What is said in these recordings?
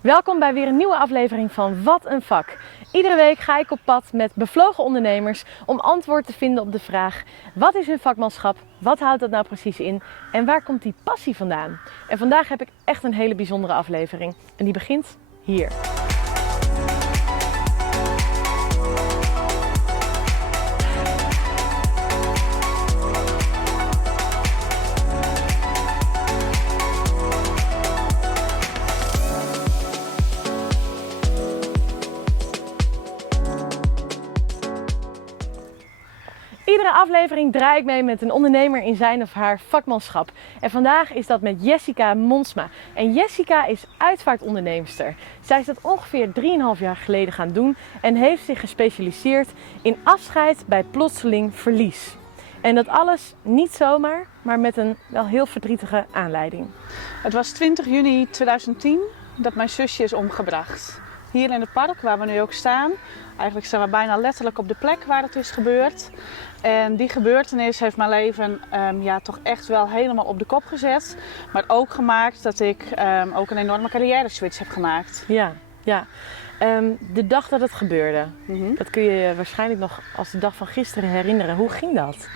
Welkom bij weer een nieuwe aflevering van Wat een Vak. Iedere week ga ik op pad met bevlogen ondernemers om antwoord te vinden op de vraag: wat is hun vakmanschap? Wat houdt dat nou precies in? En waar komt die passie vandaan? En vandaag heb ik echt een hele bijzondere aflevering. En die begint hier. Iedere aflevering draai ik mee met een ondernemer in zijn of haar vakmanschap. En vandaag is dat met Jessica Monsma. En Jessica is uitvaartonderneemster. Zij is dat ongeveer 3,5 jaar geleden gaan doen en heeft zich gespecialiseerd in afscheid bij plotseling verlies. En dat alles niet zomaar, maar met een wel heel verdrietige aanleiding. Het was 20 juni 2010 dat mijn zusje is omgebracht. Hier in het park waar we nu ook staan. Eigenlijk staan we bijna letterlijk op de plek waar het is gebeurd. En die gebeurtenis heeft mijn leven toch echt wel helemaal op de kop gezet. Maar ook gemaakt dat ik ook een enorme carrière switch heb gemaakt. Ja. De dag dat het gebeurde, dat kun je je waarschijnlijk nog als de dag van gisteren herinneren. Hoe ging dat?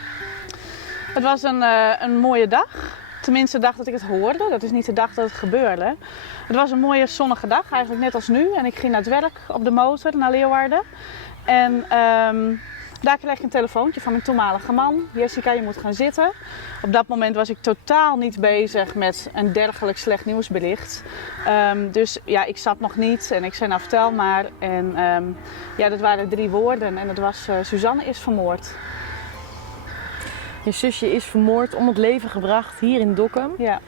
Het was een mooie dag. Tenminste, de dag dat ik het hoorde. Dat is niet de dag dat het gebeurde. Het was een mooie zonnige dag, eigenlijk net als nu. En ik ging naar het werk op de motor naar Leeuwarden. En daar kreeg ik een telefoontje van mijn toenmalige man. Jessica, je moet gaan zitten. Op dat moment was ik totaal niet bezig met een dergelijk slecht nieuwsbericht. Dus ja, ik zat nog niet en ik zei nou vertel maar. En dat waren 3 woorden en dat was Suzanne is vermoord. Je zusje is vermoord, om het leven gebracht hier in Dokkum. Ja.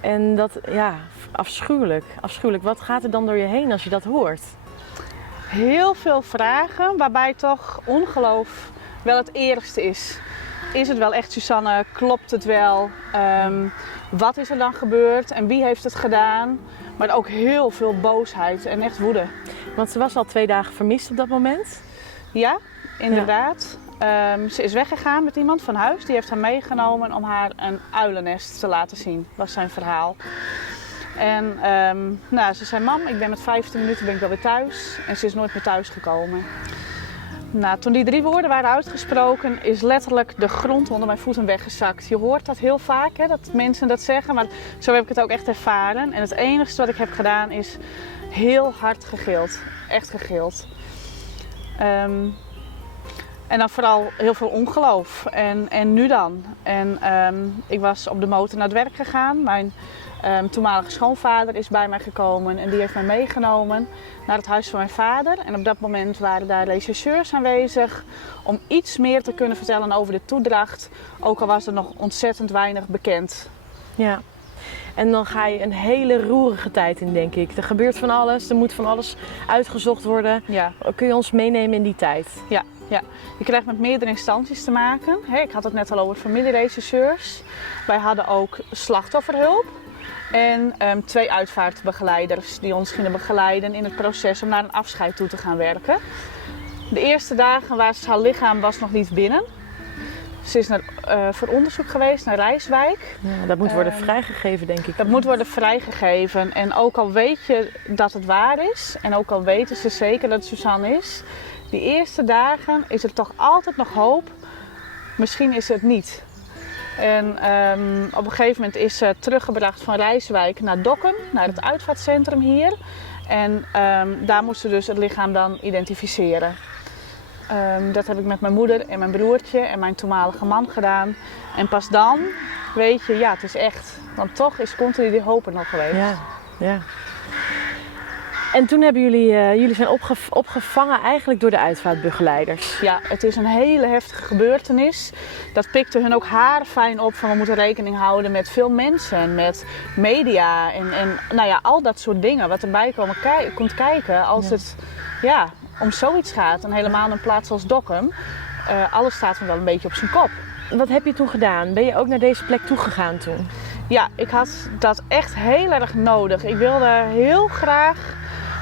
En dat, afschuwelijk. Wat gaat er dan door je heen als je dat hoort? Heel veel vragen, waarbij toch ongeloof wel het eerste is. Is het wel echt Suzanne? Klopt het wel? Wat is er dan gebeurd en wie heeft het gedaan? Maar ook heel veel boosheid en echt woede. Want ze was al 2 dagen vermist op dat moment? Ja, inderdaad. Ze is weggegaan met iemand van huis. Die heeft haar meegenomen om haar een uilennest te laten zien, was zijn verhaal. En ze zei, mam, ik ben met 15 minuten ben ik wel weer thuis. En ze is nooit meer thuis gekomen. Nou, toen die 3 woorden waren uitgesproken, is letterlijk de grond onder mijn voeten weggezakt. Je hoort dat heel vaak, hè, dat mensen dat zeggen, maar zo heb ik het ook echt ervaren. En het enige wat ik heb gedaan is heel hard gegild. Echt gegild. En dan vooral heel veel ongeloof. En nu dan? En ik was op de motor naar het werk gegaan. Mijn toenmalige schoonvader is bij mij gekomen en die heeft mij meegenomen naar het huis van mijn vader. En op dat moment waren daar rechercheurs aanwezig om iets meer te kunnen vertellen over de toedracht. Ook al was er nog ontzettend weinig bekend. Ja. En dan ga je een hele roerige tijd in, denk ik. Er gebeurt van alles, er moet van alles uitgezocht worden. Ja. Kun je ons meenemen in die tijd? Ja. Je krijgt met meerdere instanties te maken. Ik had het net al over familierechercheurs. Wij hadden ook slachtofferhulp. En 2 uitvaartbegeleiders die ons gingen begeleiden in het proces om naar een afscheid toe te gaan werken. De eerste dagen was haar lichaam nog niet binnen. Ze is voor onderzoek geweest naar Rijswijk. Ja, dat moet worden vrijgegeven, denk ik. Dat moet worden vrijgegeven. En ook al weet je dat het waar is en ook al weten ze zeker dat het Suzanne is, die eerste dagen is er toch altijd nog hoop. Misschien is het niet. En op een gegeven moment is ze teruggebracht van Rijswijk naar Dokkum, naar het uitvaartcentrum hier. En daar moesten ze dus het lichaam dan identificeren. Dat heb ik met mijn moeder en mijn broertje en mijn toenmalige man gedaan. En pas dan weet je, ja, het is echt. Want toch is continu die hoop er nog geweest. Ja. En toen hebben jullie zijn opgevangen eigenlijk door de uitvaartbegeleiders. Ja, het is een hele heftige gebeurtenis. Dat pikte hun ook haarfijn op van we moeten rekening houden met veel mensen, met media en al dat soort dingen. Wat erbij komt kijken als het om zoiets gaat. En helemaal een plaats als Dokkum. Alles staat wel een beetje op zijn kop. Wat heb je toen gedaan? Ben je ook naar deze plek toegegaan toen? Ja, ik had dat echt heel erg nodig. Ik wilde heel graag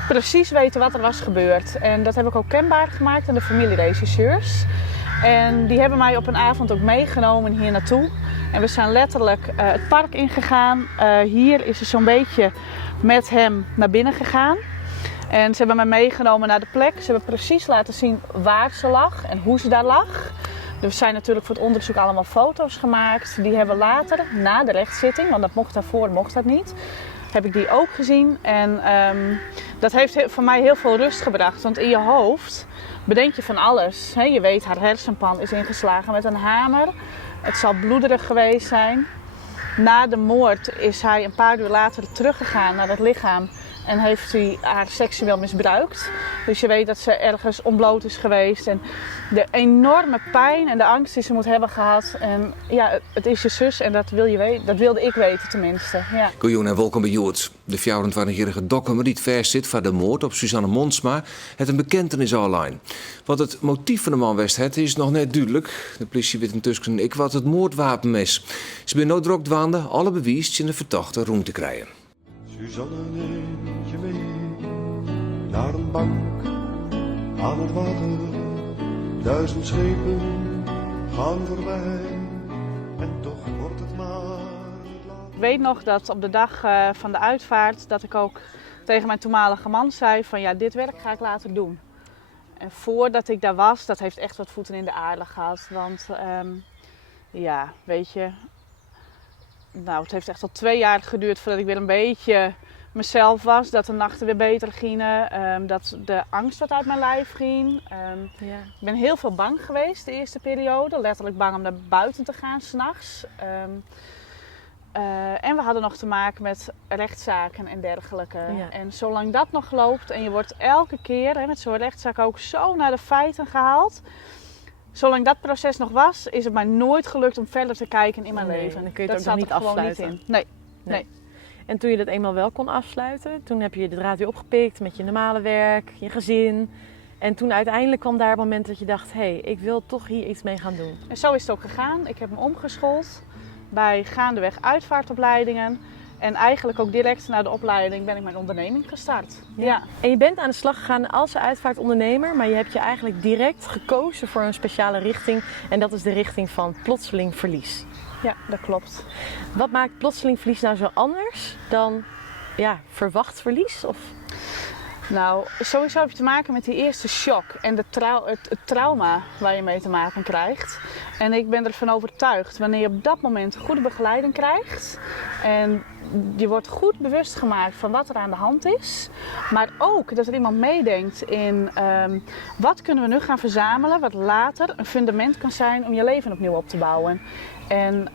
precies weten wat er was gebeurd. En dat heb ik ook kenbaar gemaakt aan de familierechercheurs. En die hebben mij op een avond ook meegenomen hier naartoe. En we zijn letterlijk het park ingegaan. Hier is ze zo'n beetje met hem naar binnen gegaan. En ze hebben mij meegenomen naar de plek. Ze hebben precies laten zien waar ze lag en hoe ze daar lag. Er zijn natuurlijk voor het onderzoek allemaal foto's gemaakt. Die hebben later, na de rechtszitting, want dat mocht daarvoor, mocht dat niet, heb ik die ook gezien. En dat heeft voor mij heel veel rust gebracht. Want in je hoofd bedenk je van alles. Hè? Je weet, haar hersenpan is ingeslagen met een hamer. Het zal bloederig geweest zijn. Na de moord is hij een paar uur later teruggegaan naar het lichaam. En heeft hij haar seksueel misbruikt. Dus je weet dat ze ergens ontbloot is geweest. En de enorme pijn en de angst die ze moet hebben gehad. En ja, het is je zus en dat wil je weten. Dat wilde ik weten tenminste. Ja. Goeien en welkom bij Joert. De 24-jarige dokker die vers zit voor de moord op Suzanne Monsma het een bekentenis online. Wat het motief van de man was is nog net duidelijk. De politie weet intussen ik wat het moordwapen is. Ze ben nooit dwaande alle bewijs in de verdachte roem te krijgen. Suzanne neemt je mee naar een bank aan het water. 1000 schepen gaan voorbij en toch wordt het maar laat. Ik weet nog dat op de dag van de uitvaart dat ik ook tegen mijn toenmalige man zei van ja, dit werk ga ik later doen. En voordat ik daar was, dat heeft echt wat voeten in de aarde gehad. Want ja, weet je, nou, het heeft echt al 2 jaar geduurd voordat ik weer een beetje mezelf was. Dat de nachten weer beter gingen. Dat de angst wat uit mijn lijf ging. Ik ben heel veel bang geweest de eerste periode. Letterlijk bang om naar buiten te gaan 's nachts. En we hadden nog te maken met rechtszaken en dergelijke. Ja. En zolang dat nog loopt en je wordt elke keer met zo'n rechtszaak ook zo naar de feiten gehaald. Zolang dat proces nog was, is het mij nooit gelukt om verder te kijken in mijn leven. Dan kun je het dat ook nog niet afsluiten. Niet in. Nee. En toen je dat eenmaal wel kon afsluiten, toen heb je de draad weer opgepikt met je normale werk, je gezin. En toen uiteindelijk kwam daar het moment dat je dacht, hé, ik wil toch hier iets mee gaan doen. En zo is het ook gegaan. Ik heb me omgeschoold bij gaandeweg uitvaartopleidingen. En eigenlijk ook direct na de opleiding ben ik mijn onderneming gestart. Ja. En je bent aan de slag gegaan als uitvaartondernemer, maar je hebt je eigenlijk direct gekozen voor een speciale richting. En dat is de richting van plotseling verlies. Ja, dat klopt. Wat maakt plotseling verlies nou zo anders dan verwacht verlies? Of? Nou, sowieso heb je te maken met die eerste shock en het trauma waar je mee te maken krijgt. En ik ben ervan overtuigd, wanneer je op dat moment goede begeleiding krijgt en je wordt goed bewust gemaakt van wat er aan de hand is, maar ook dat er iemand meedenkt in wat kunnen we nu gaan verzamelen, wat later een fundament kan zijn om je leven opnieuw op te bouwen. En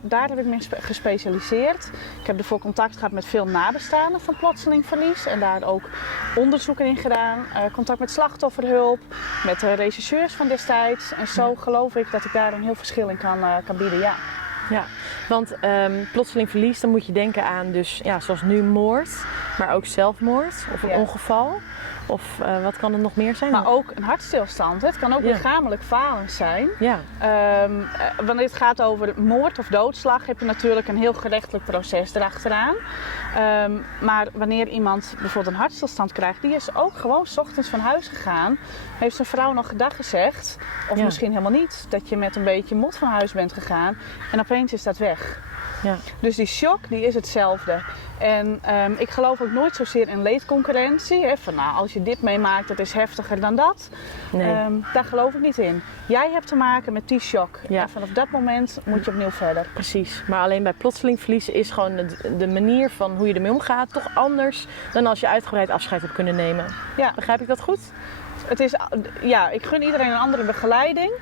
daar heb ik me gespecialiseerd. Ik heb ervoor contact gehad met veel nabestaanden van plotseling verlies. En daar ook onderzoeken in gedaan. Contact met slachtofferhulp, met de rechercheurs van destijds. En zo geloof ik dat ik daar een heel verschil in kan bieden, ja. Ja, want plotseling verlies, dan moet je denken aan dus, zoals nu moord, maar ook zelfmoord of een ongeval. Of wat kan er nog meer zijn? Maar ook een hartstilstand. Het kan ook lichamelijk falend zijn. Ja. Wanneer het gaat over moord of doodslag heb je natuurlijk een heel gerechtelijk proces erachteraan. Maar wanneer iemand bijvoorbeeld een hartstilstand krijgt, die is ook gewoon 's ochtends van huis gegaan. Heeft zijn vrouw nog gedag gezegd, of misschien helemaal niet, dat je met een beetje mot van huis bent gegaan en opeens is dat weg. Ja. Dus die shock die is hetzelfde. En ik geloof ook nooit zozeer in leedconcurrentie. Hè, van als je dit meemaakt, dat is heftiger dan dat. Nee. Daar geloof ik niet in. Jij hebt te maken met die shock. Ja. En vanaf dat moment moet je opnieuw verder. Precies. Maar alleen bij plotseling verliezen is gewoon de manier van hoe je ermee omgaat toch anders dan als je uitgebreid afscheid hebt kunnen nemen. Ja. Begrijp ik dat goed? Ik gun iedereen een andere begeleiding.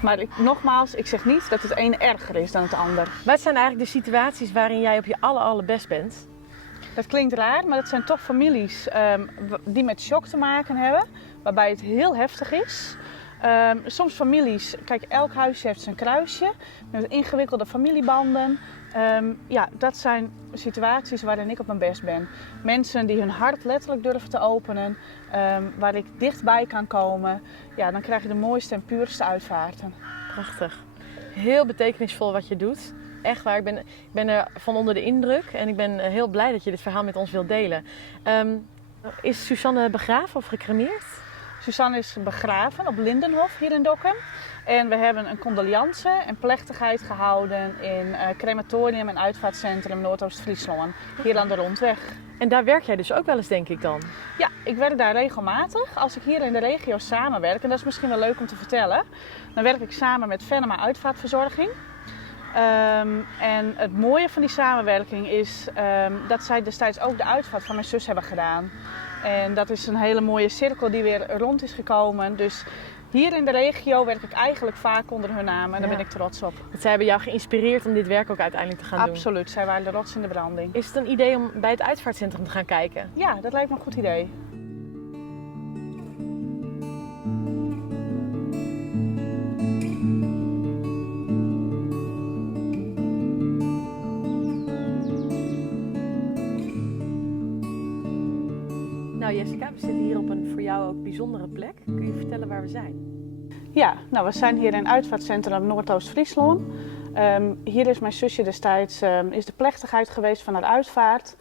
Maar nogmaals, ik zeg niet dat het een erger is dan het ander. Wat zijn eigenlijk de situaties waarin jij op je allerbest bent? Dat klinkt raar, maar dat zijn toch families die met shock te maken hebben. Waarbij het heel heftig is. Soms families, kijk, elk huisje heeft zijn kruisje. Met ingewikkelde familiebanden. Dat zijn situaties waarin ik op mijn best ben. Mensen die hun hart letterlijk durven te openen. Waar ik dichtbij kan komen. Ja, dan krijg je de mooiste en puurste uitvaarten. Prachtig. Heel betekenisvol wat je doet. Echt waar, ik ben er van onder de indruk. En ik ben heel blij dat je dit verhaal met ons wilt delen. Is Suzanne begraven of gecremeerd? Suzanne is begraven op Lindenhof hier in Dokkum. En we hebben een condoleance en plechtigheid gehouden in crematorium en uitvaartcentrum Noordoost-Friesland. Hier aan de Rondweg. En daar werk jij dus ook wel eens, denk ik dan? Ja, ik werk daar regelmatig. Als ik hier in de regio samenwerk, en dat is misschien wel leuk om te vertellen, dan werk ik samen met Venema Uitvaartverzorging. En het mooie van die samenwerking is dat zij destijds ook de uitvaart van mijn zus hebben gedaan. En dat is een hele mooie cirkel die weer rond is gekomen. Dus hier in de regio werk ik eigenlijk vaak onder hun naam en daar ben ik trots op. Dat zij hebben jou geïnspireerd om dit werk ook uiteindelijk te gaan doen? Absoluut, zij waren de rots in de branding. Is het een idee om bij het uitvaartcentrum te gaan kijken? Ja, dat lijkt me een goed idee. Nou Jessica, we zitten hier op een voor jou ook bijzondere plek. Kun je vertellen waar we zijn? Ja, nou we zijn hier in het uitvaartcentrum Noordoost-Friesland. Hier is mijn zusje destijds is de plechtigheid geweest van haar uitvaart.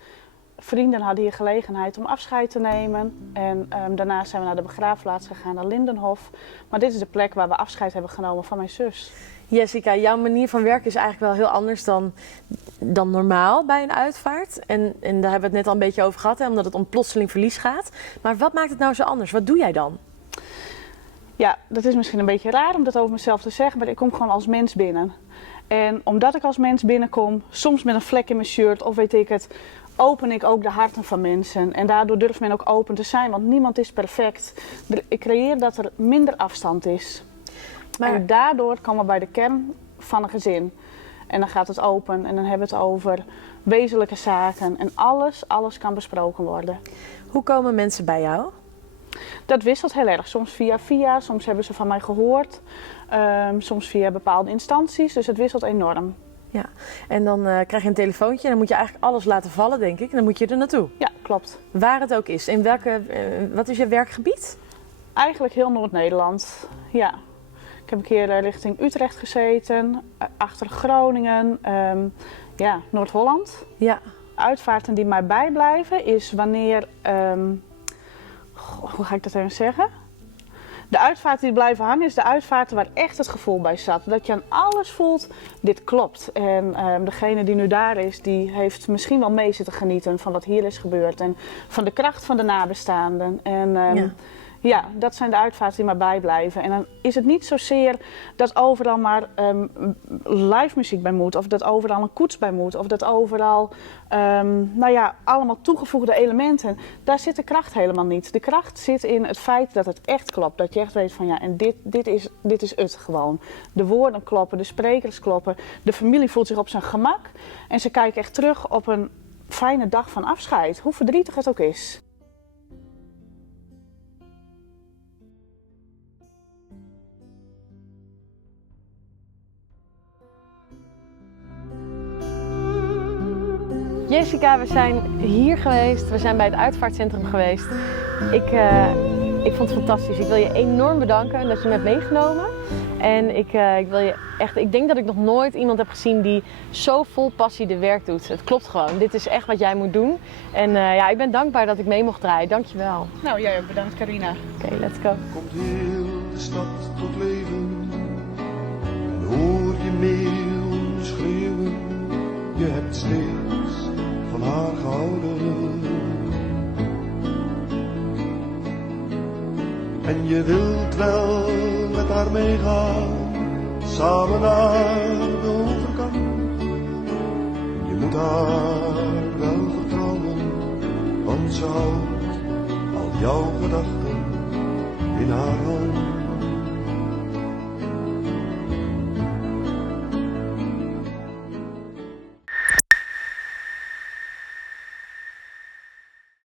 Vrienden hadden hier gelegenheid om afscheid te nemen. En daarna zijn we naar de begraafplaats gegaan, naar Lindenhof. Maar dit is de plek waar we afscheid hebben genomen van mijn zus. Jessica, jouw manier van werken is eigenlijk wel heel anders dan normaal bij een uitvaart. En daar hebben we het net al een beetje over gehad, hè, omdat het om plotseling verlies gaat. Maar wat maakt het nou zo anders? Wat doe jij dan? Ja, dat is misschien een beetje raar om dat over mezelf te zeggen, maar ik kom gewoon als mens binnen. En omdat ik als mens binnenkom, soms met een vlek in mijn shirt of weet ik het, open ik ook de harten van mensen. En daardoor durft men ook open te zijn, want niemand is perfect. Ik creëer dat er minder afstand is. Maar en daardoor komen we bij de kern van een gezin. En dan gaat het open en dan hebben we het over wezenlijke zaken. En alles kan besproken worden. Hoe komen mensen bij jou? Dat wisselt heel erg. Soms via, soms hebben ze van mij gehoord. Soms via bepaalde instanties. Dus het wisselt enorm. Ja, en dan krijg je een telefoontje en dan moet je eigenlijk alles laten vallen, denk ik. En dan moet je er naartoe. Ja, klopt. Waar het ook is. In wat is je werkgebied? Eigenlijk heel Noord-Nederland, ja. Ik heb een keer richting Utrecht gezeten, achter Groningen, Noord-Holland. Ja. Uitvaarten die mij bijblijven is wanneer, hoe ga ik dat even zeggen? De uitvaarten die blijven hangen is de uitvaarten waar echt het gevoel bij zat. Dat je aan alles voelt, dit klopt. En degene die nu daar is, die heeft misschien wel mee zitten genieten van wat hier is gebeurd. En van de kracht van de nabestaanden. En ja, dat zijn de uitvaarten die maar bijblijven. En dan is het niet zozeer dat overal maar live muziek bij moet. Of dat overal een koets bij moet. Of dat overal allemaal toegevoegde elementen. Daar zit de kracht helemaal niet. De kracht zit in het feit dat het echt klopt. Dat je echt weet van ja, en dit is het gewoon. De woorden kloppen, de sprekers kloppen. De familie voelt zich op zijn gemak. En ze kijken echt terug op een fijne dag van afscheid. Hoe verdrietig het ook is. Jessica, we zijn hier geweest, we zijn bij het uitvaartcentrum geweest. Ik vond het fantastisch. Ik wil je enorm bedanken dat je me hebt meegenomen. En ik denk dat ik nog nooit iemand heb gezien die zo vol passie de werk doet. Het klopt gewoon. Dit is echt wat jij moet doen. En ik ben dankbaar dat ik mee mocht draaien. Dankjewel. Nou, jij ook bedankt, Carina. Oké, let's go. Komt heel de stad tot leven en hoor je meeuwen schreeuwen. Je hebt steeds van haar gehouden en je wilt wel met haar meegaan, samen naar de overkant. Je moet haar wel vertrouwen, want ze houdt al jouw gedachten in haar hand.